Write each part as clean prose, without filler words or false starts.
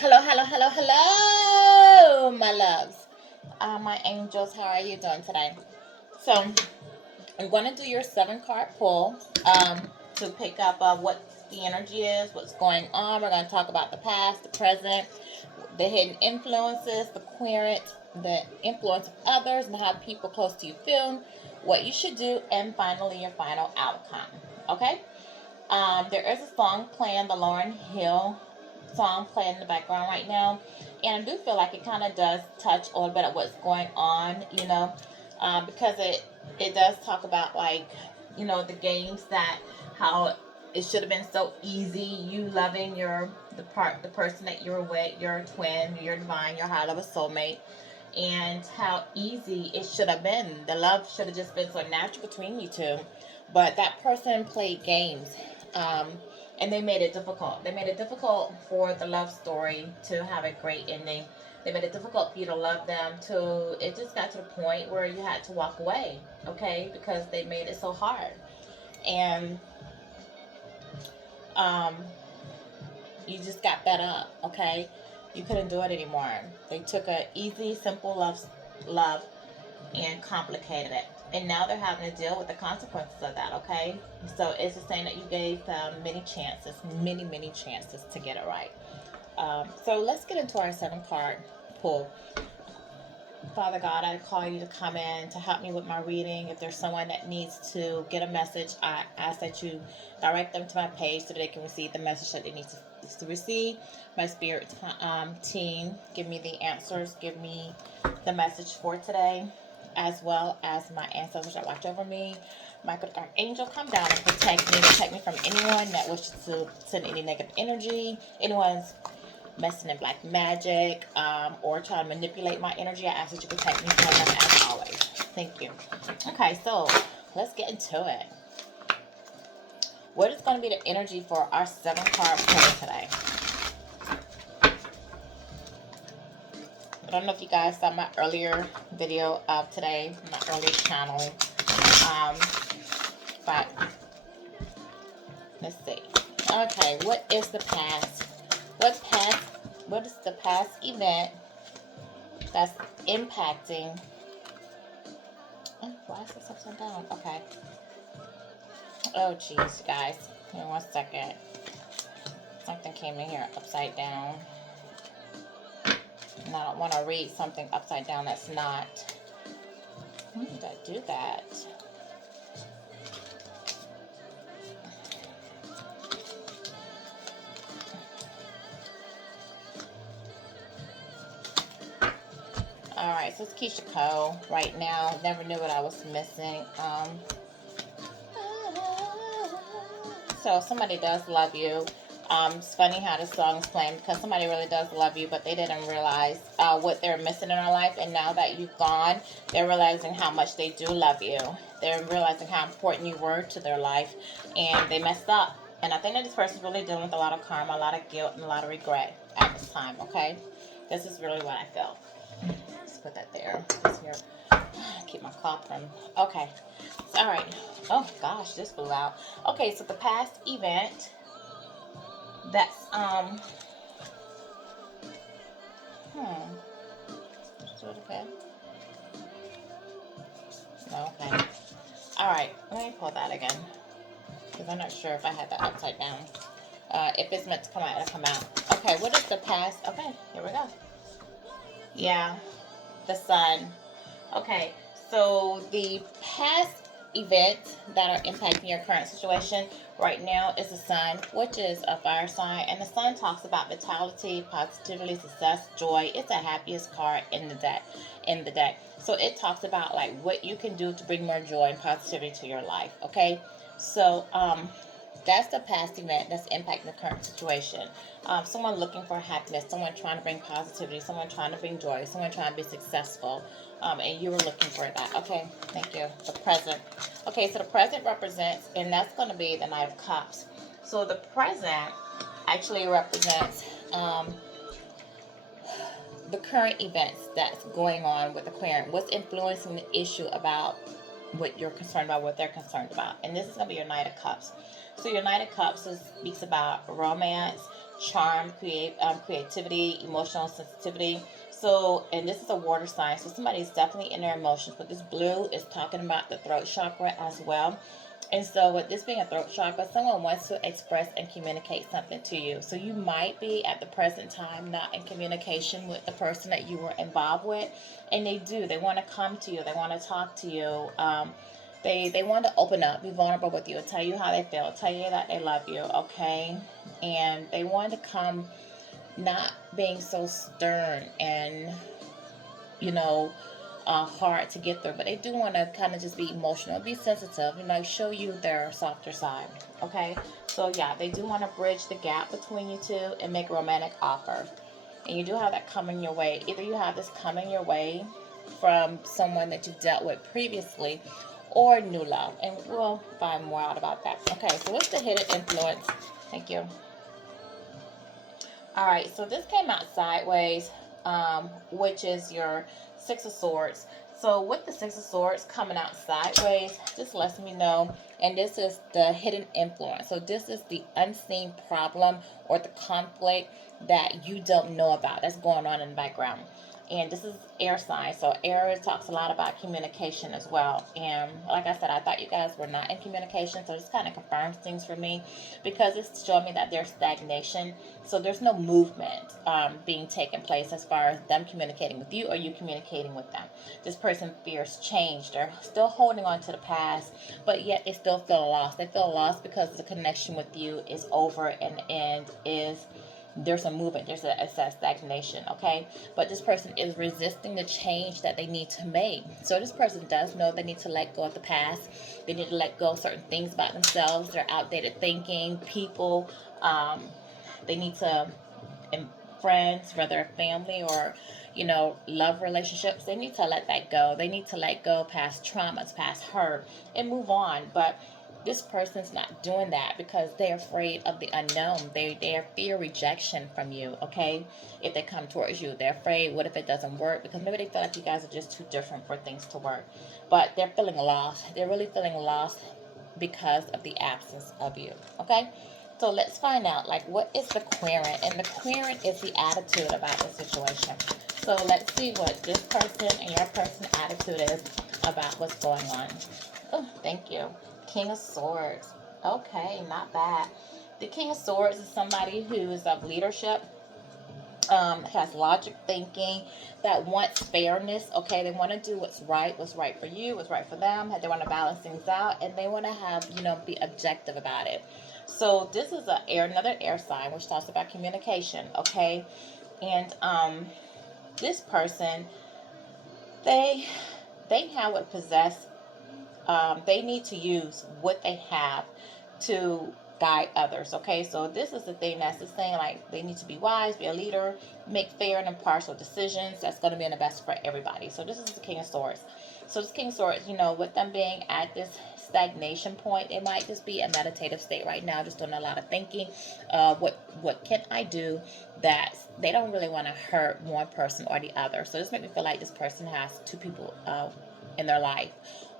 Hello, hello, hello, hello, my loves. My angels, how are you doing today? So, I'm going to do your 7 card pull to pick up what the energy is, what's going on. We're going to talk about the past, the present, the hidden influences, the querent, the influence of others, and how people close to you feel, what you should do, and finally, your final outcome. Okay? There is a song playing, the Lauryn Hill song playing in the background right now, and I do feel like it kind of does touch a little bit of what's going on, because it does talk about like the games that how it should have been so easy. You loving the person that you're with, your twin, your divine, your high level soulmate, and how easy it should have been. The love should have just been so natural between you two, but that person played games, um, and they made it difficult. They made it difficult for the love story to have a great ending. They made it difficult for you to love them. To it just got to the point where you had to walk away, okay, because they made it so hard, and um, you just got fed up, okay. You couldn't do it anymore. They took a easy, simple love and complicated it. And now they're having to deal with the consequences of that, okay? So it's just saying that you gave them many chances to get it right. So let's get into our 7 card pull. Father God, I call you to come in to help me with my reading. If there's someone that needs to get a message, I ask that you direct them to my page so that they can receive the message that they need to receive. My spirit team, give me the answers, give me the message for today, as well as my ancestors that watch over me. My good archangel, come down and protect me from anyone that wishes to send any negative energy, anyone's messing in black magic, or trying to manipulate my energy. I ask that you protect me from them as always. Thank you. Okay, so let's get into it. What is going to be the energy for our 7 card pull today? I don't know if you guys saw my earlier video of today, my earlier channel, but let's see. Okay, what is the past? What is the past event that's impacting? Oh, why is this upside down? Okay. Oh, jeez, guys. Give me 1 second. Something came in here upside down. And I don't want to read something upside down that's not. Why did I do that? Alright, so it's Keisha Cole right now. Never knew what I was missing. So somebody does love you. It's funny how this song is playing because somebody really does love you, but they didn't realize what they're missing in their life. And now that you've gone, they're realizing how much they do love you. They're realizing how important you were to their life, and they messed up. And I think that this person's really dealing with a lot of karma, a lot of guilt, and a lot of regret at this time, okay? This is really what I felt. Let's put that there. This here. Keep my cough from. Okay. All right. Oh gosh, this blew out. Okay, so the past event that's okay. No, okay. All right. Let me pull that again because I'm not sure if I had that upside down. If it's meant to come out, it'll come out. Okay. What is the past? Okay. Here we go. Yeah. The sun. Okay, so the past events that are impacting your current situation right now is the sun, which is a fire sign, and the sun talks about vitality, positivity, success, joy. It's the happiest card in the deck. So it talks about like what you can do to bring more joy and positivity to your life. Okay, so that's the past event that's impacting the current situation. Someone looking for happiness, someone trying to bring positivity, someone trying to bring joy, someone trying to be successful, and you were looking for that. Okay, thank you. The present. Okay, so the present represents, and that's going to be the Knight of Cups. So the present actually represents the current events that's going on with the querent. What's influencing the issue about what you're concerned about, what they're concerned about. And this is going to be your Knight of Cups. So your Knight of Cups speaks about romance, charm, creativity, emotional sensitivity. So, and this is a water sign, so somebody is definitely in their emotions. But this blue is talking about the throat chakra as well. And so, with this being a throat chakra, someone wants to express and communicate something to you. So, you might be at the present time not in communication with the person that you were involved with, and they do. They want to come to you. They want to talk to you. They want to open up, be vulnerable with you, tell you how they feel, tell you that they love you, okay? And they want to come not being so stern and, you know, hard to get through, but they do want to kind of just be emotional, be sensitive, show you their softer side, okay? So, yeah, they do want to bridge the gap between you two and make a romantic offer. And you do have that coming your way. Either you have this coming your way from someone that you've dealt with previously or new love. And we'll find more out about that. Okay, so what's the hidden influence? Thank you. All right, so this came out sideways, which is your Six of Swords. So with the Six of Swords coming out sideways, just lets me know, and this is the hidden influence. So this is the unseen problem or the conflict that you don't know about that's going on in the background. And this is air sign, so air talks a lot about communication as well. And like I said, I thought you guys were not in communication, so this kind of confirms things for me because it's showing me that there's stagnation. So there's no movement being taken place as far as them communicating with you or you communicating with them. This person fears change. They're still holding on to the past, but yet they still feel lost. They feel lost because the connection with you is over and is there's a movement, there's a stagnation, okay? But this person is resisting the change that they need to make. So this person does know they need to let go of the past. They need to let go of certain things about themselves, their outdated thinking, people. They need to, and friends, whether family or, love relationships, they need to let that go. They need to let go past traumas, past hurt, and move on. But this person's not doing that because they're afraid of the unknown. They fear rejection from you, okay? If they come towards you, they're afraid, what if it doesn't work? Because maybe they feel like you guys are just too different for things to work. But they're feeling lost. They're really feeling lost because of the absence of you, okay? So let's find out, like, what is the querent? And the querent is the attitude about the situation. So let's see what this person and your person's attitude is about what's going on. Oh, thank you. King of Swords. Okay, not bad. The King of Swords is somebody who is of leadership, has logic thinking, that wants fairness, okay? They want to do what's right for you, what's right for them. They want to balance things out, and they want to have, be objective about it. So this is another air sign, which talks about communication, okay? And this person, they have what possess. They need to use what they have to guide others, okay? So this is the thing that's the saying, like, they need to be wise, be a leader, make fair and impartial decisions that's going to be in the best for everybody. So this is the King of Swords. So this King of Swords, with them being at this stagnation point, it might just be a meditative state right now, just doing a lot of thinking. What can I do that they don't really want to hurt one person or the other? So this makes me feel like this person has two people in their life.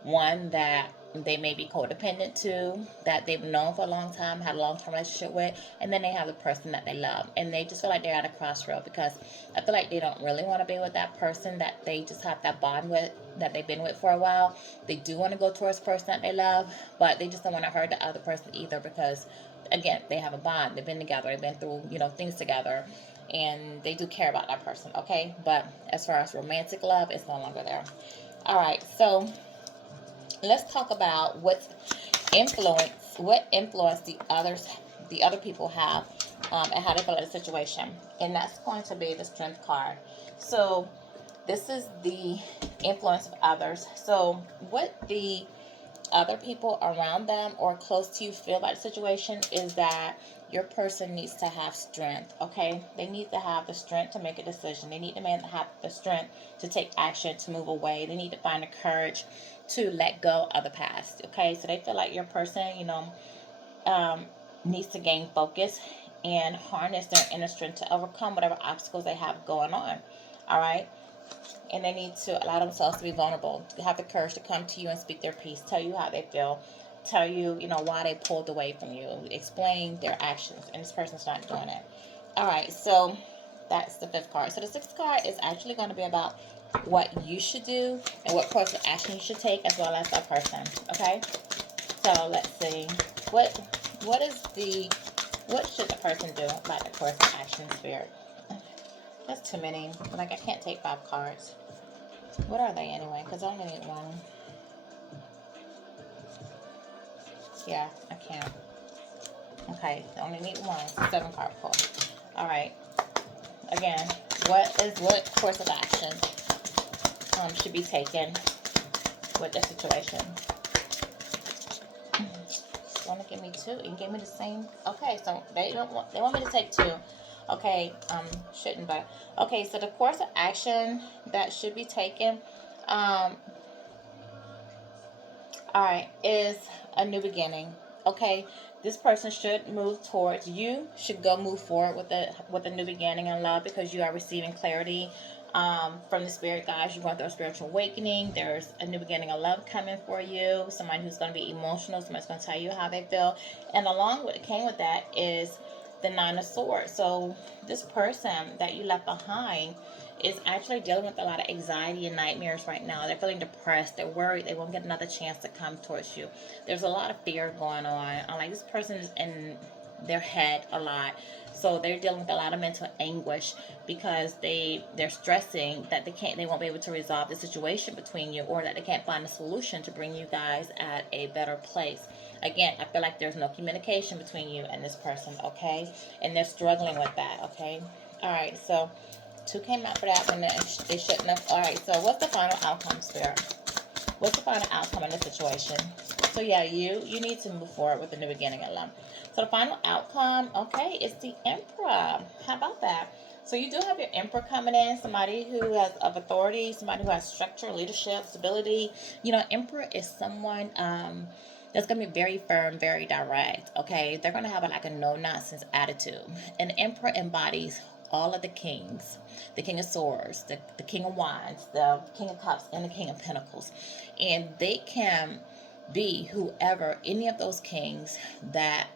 One that they may be codependent to, that they've known for a long time, had a long-term relationship with, and then they have the person that they love. And they just feel like they're at a crossroad because I feel like they don't really want to be with that person that they just have that bond with, that they've been with for a while. They do want to go towards the person that they love, but they just don't want to hurt the other person either because, again, they have a bond. They've been together. They've been through, things together. And they do care about that person, okay? But as far as romantic love, it's no longer there. All right, so let's talk about what influence the other people have, and how they feel in the situation. And that's going to be the Strength card. So this is the influence of others. So what the other people around them or close to you feel about the situation is that your person needs to have strength, okay? They need to have the strength to make a decision. They need to have the strength to take action, to move away. They need to find the courage to let go of the past, okay? So they feel like your person, needs to gain focus and harness their inner strength to overcome whatever obstacles they have going on, all right? And they need to allow themselves to be vulnerable, to have the courage to come to you and speak their piece, tell you how they feel, tell you, you know, why they pulled away from you. Explain their actions, and this person's not doing it. All right, so that's the 5th card. So the 6th card is actually going to be about what you should do and what course of action you should take, as well as that person. Okay, so let's see what is the what should the person do about the course of action, Spirit? That's too many. Like, I can't take 5 cards. What are they anyway? Because I only need one. Yeah, I can't. Okay, I only need one. 7 card pull. All right. Again, what course of action should be taken with this situation? Want to give me 2 and give me the same. Okay, so they want me to take 2. Okay, shouldn't, but okay. So the course of action that should be taken, all right, is a new beginning. Okay, this person should move towards you. Should go move forward with a new beginning in love, because you are receiving clarity from the spirit guides. You're going through a spiritual awakening. There's a new beginning of love coming for you. Somebody who's going to be emotional. Somebody's going to tell you how they feel. And along with it came with that is the 9 of Swords. So this person that you left behind is actually dealing with a lot of anxiety and nightmares right now. They're feeling depressed. They're worried they won't get another chance to come towards you. There's a lot of fear going on. Like, this person is in their head a lot. So they're dealing with a lot of mental anguish because they're stressing that they won't be able to resolve the situation between you, or that they can't find a solution to bring you guys at a better place. Again, I feel like there's no communication between you and this person, okay? And they're struggling with that, okay? All right, so 2 came out for that one. They shouldn't have. All right, so what's the final outcome, Spirit? What's the final outcome in this situation? So yeah, you need to move forward with the new beginning of love. So the final outcome, okay, is the Emperor. How about that? So you do have your Emperor coming in, somebody who has of authority, somebody who has structure, leadership, stability. You know, Emperor is someone that's going to be very firm, very direct, okay? They're going to have like a no-nonsense attitude. And the Emperor embodies all of the kings, the King of Swords, the King of Wands, the King of Cups, and the King of Pentacles. And they can be whoever, any of those kings that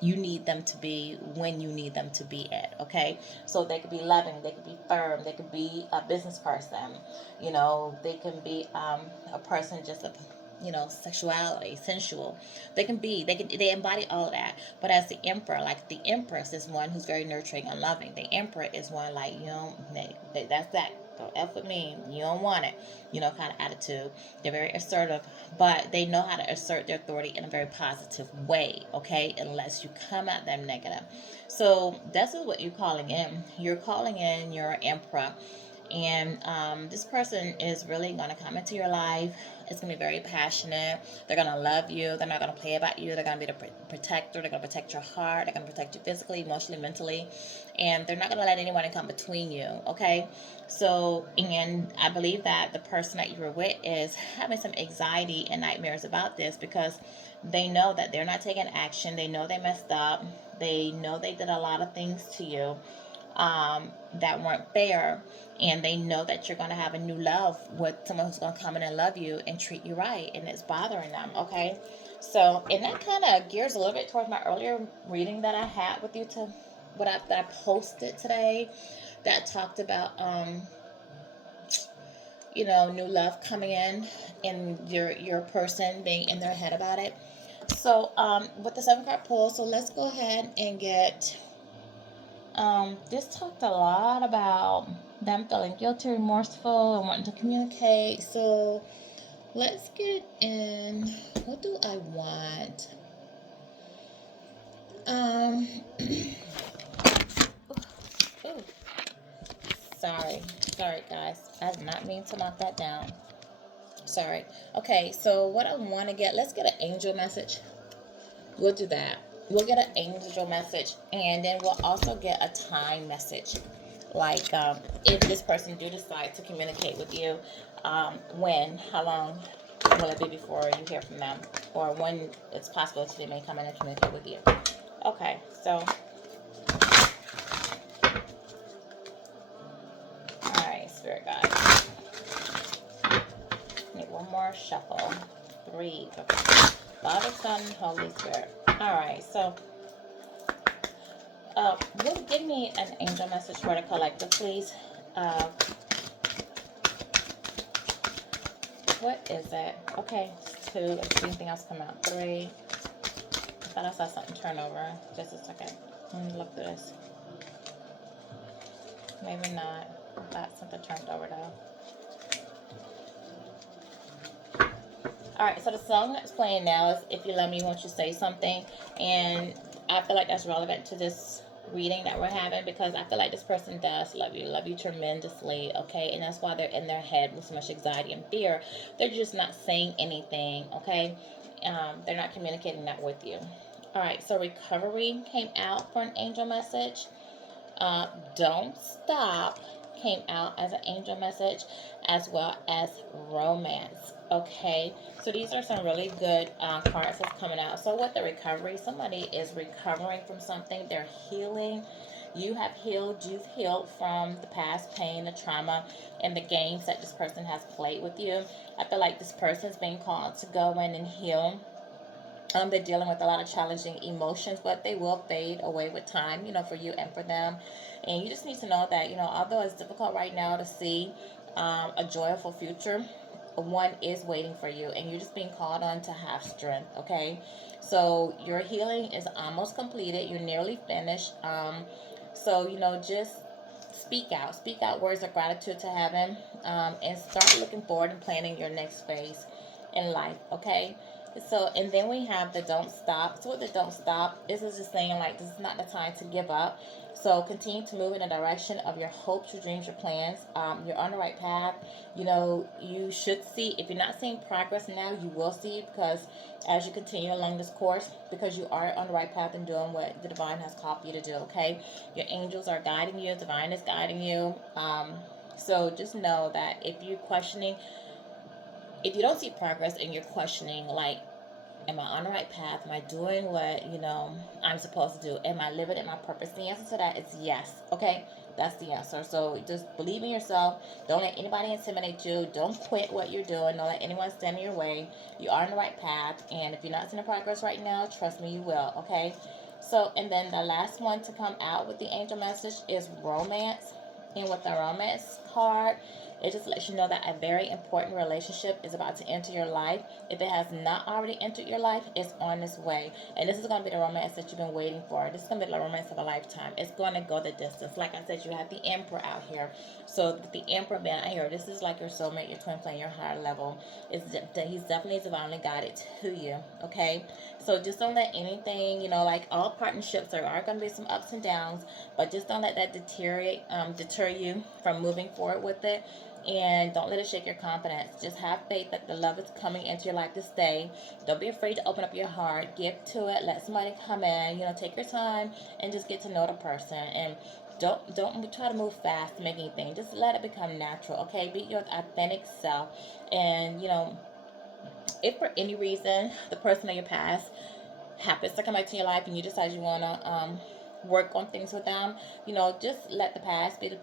you need them to be when you need them to be it, okay? So they could be loving, they could be firm, they could be a business person, you know, they can be a person just of, you know, sexuality, sensual. They embody all of that. But as the Emperor, like the Empress is one who's very nurturing and loving. The Emperor is one like, you know, that's that. Don't F with me. You don't want it. You know, kind of attitude. They're very assertive, but they know how to assert their authority in a very positive way, okay? Unless you come at them negative. So this is what you're calling in. You're calling in your Emperor. And this person is really going to come into your life. It's going to be very passionate. They're going to love you. They're not going to play about you. They're going to be the protector. They're going to protect your heart. They're going to protect you physically, emotionally, mentally. And they're not going to let anyone come between you, okay? So, and I believe that the person that you were with is having some anxiety and nightmares about this, because they know that they're not taking action. They know they messed up. They know they did a lot of things to you that weren't fair, and they know that you're going to have a new love with someone who's going to come in and love you and treat you right, and it's bothering them, okay? So, and that kind of gears a little bit towards my earlier reading that I had with you, to that I posted today, that talked about you know, new love coming in, and your person being in their head about it. So with the 7 card pull, so let's go ahead and get this talked a lot about them feeling guilty, remorseful, and wanting to communicate. So let's get in. What do I want? Oh, sorry guys. I did not mean to knock that down. Sorry. Okay, so what I want to get, let's get an angel message. We'll do that. We'll get an angel message, and then we'll also get a time message. Like, if this person do decide to communicate with you, when, how long will it be before you hear from them? Or when it's possible they may come in and communicate with you. Okay, so, alright, Spirit guide. Need one more shuffle. 3. Okay. Father, Son, and Holy Spirit. Alright, so give me an angel message for the collective, please. What is it? Okay, it's 2. Let's see anything else come out. 3. I thought I saw something turn over. Just a second. Let me look through this. Maybe not. I thought something turned over though. Alright, so the song that's playing now is If You Love Me, Won't You Say Something? And I feel like that's relevant to this reading that we're having, because I feel like this person does love you tremendously, okay? And that's why they're in their head with so much anxiety and fear. They're just not saying anything, okay? They're not communicating that with you. Alright, so recovery came out for an angel message. Don't stop came out as an angel message, as well as romance. Okay, so these are some really good cards that's coming out. So with the recovery, somebody is recovering from something. They're healing. You have healed. You've healed from the past pain, the trauma, and the games that this person has played with you. I feel like this person's being called to go in and heal. They're dealing with a lot of challenging emotions, but they will fade away with time, for you and for them. And you just need to know that, although it's difficult right now to see a joyful future, one is waiting for you, and you're just being called on to have strength, okay? So your healing is almost completed. You're nearly finished. So, just speak out. Speak out words of gratitude to heaven, and start looking forward and planning your next phase in life, okay? So, and then we have the don't stop. So with the don't stop, this is just saying, like, this is not the time to give up. So continue to move in the direction of your hopes, your dreams, your plans. You're on the right path. You should see, if you're not seeing progress now, you will see, because as you continue along this course, because you are on the right path and doing what the divine has called you to do, okay? Your angels are guiding you. Divine is guiding you. So just know that if you don't see progress and you're questioning, like, am I on the right path? Am I doing what, I'm supposed to do? Am I living in my purpose? The answer to that is yes, okay? That's the answer. So just believe in yourself. Don't let anybody intimidate you. Don't quit what you're doing. Don't let anyone stand in your way. You are on the right path. And if you're not seeing progress right now, trust me, you will, okay? So, and then the last one to come out with the angel message is romance. And with the romance card, it just lets you know that a very important relationship is about to enter your life. If it has not already entered your life, it's on its way. And this is going to be the romance that you've been waiting for. This is going to be the romance of a lifetime. It's going to go the distance. Like I said, you have the Emperor out here. So the Emperor being out here, this is like your soulmate, your twin flame, your higher level. He's definitely divinely guided to you, okay? So just don't let anything, like all partnerships, there are going to be some ups and downs, but just don't let that deter you from moving forward with it. And don't let it shake your confidence. Just have faith that the love is coming into your life to stay. Don't be afraid to open up your heart. Give to it. Let somebody come in. Take your time and just get to know the person. And don't try to move fast to make anything. Just let it become natural, okay? Be your authentic self. And, if for any reason the person of your past happens to come back to your life and you decide you want to work on things with them, just let the past be the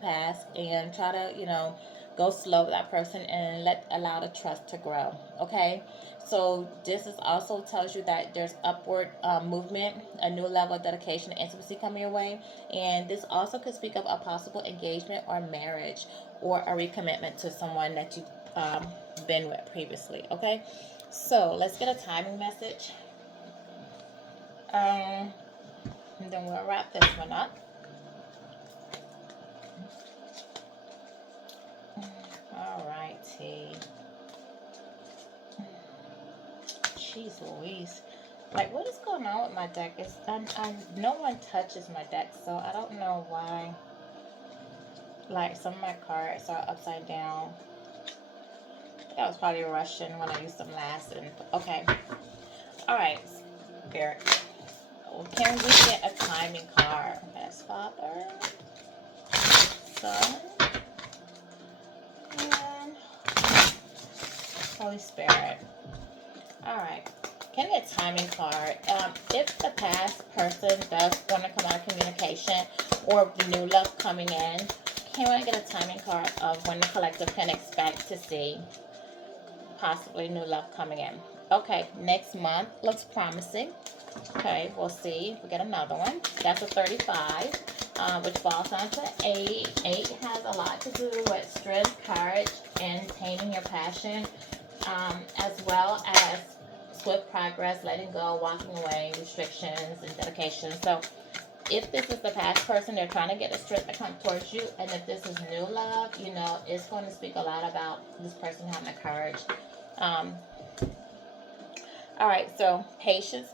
past, and try to, go slow with that person and allow the trust to grow, okay? So this is also tells you that there's upward movement, a new level of dedication and intimacy coming your way. And this also could speak of a possible engagement or marriage, or a recommitment to someone that you've been with previously, okay? So let's get a timing message. And then we'll wrap this one up. Alrighty. Jeez Louise. Like, what is going on with my deck? No one touches my deck, so I don't know why. Like, some of my cards are upside down. I think I was probably rushing when I used them last. Okay. Alright. Spirit. Can we get a timing card? That's Father, Son, and Holy Spirit. Alright. Can I get a timing card? If the past person does want to come out of communication, or the new love coming in, can I get a timing card of when the collective can expect to see possibly new love coming in? Okay, next month looks promising. Okay, we'll see if we get another one. That's a 35, which falls onto 8. 8 has a lot to do with strength, courage, and taming your passion, as well as swift progress, letting go, walking away, restrictions, and dedication. So if this is the past person, they're trying to get the strength to come towards you. And if this is new love, it's going to speak a lot about this person having the courage. Um, all right, so patience.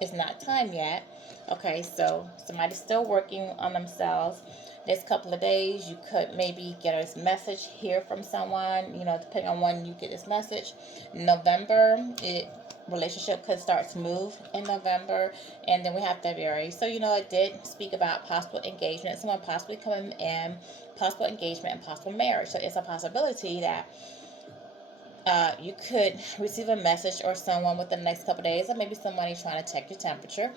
It's not time yet. Okay, so somebody's still working on themselves. This couple of days, you could maybe get a message, hear from someone, depending on when you get this message. November, relationship could start to move in November, and then we have February. So, it did speak about possible engagement, someone possibly coming in, possible engagement, and possible marriage. So it's a possibility that you could receive a message or someone within the next couple of days, or maybe somebody trying to check your temperature.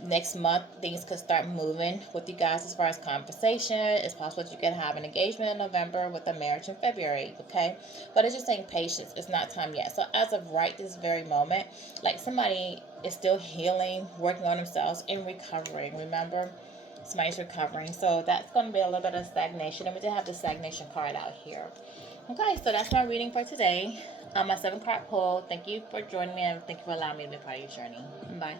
Next month, things could start moving with you guys as far as conversation. It's possible that you can have an engagement in November with a marriage in February, okay? But it's just saying patience. It's not time yet. So as of right this very moment, like somebody is still healing, working on themselves, and recovering. Remember? Somebody's recovering. So that's going to be a little bit of stagnation. And we did have the stagnation card out here. Okay, so that's my reading for today. My 7 card pull. Thank you for joining me, and thank you for allowing me to be part of your journey. Bye.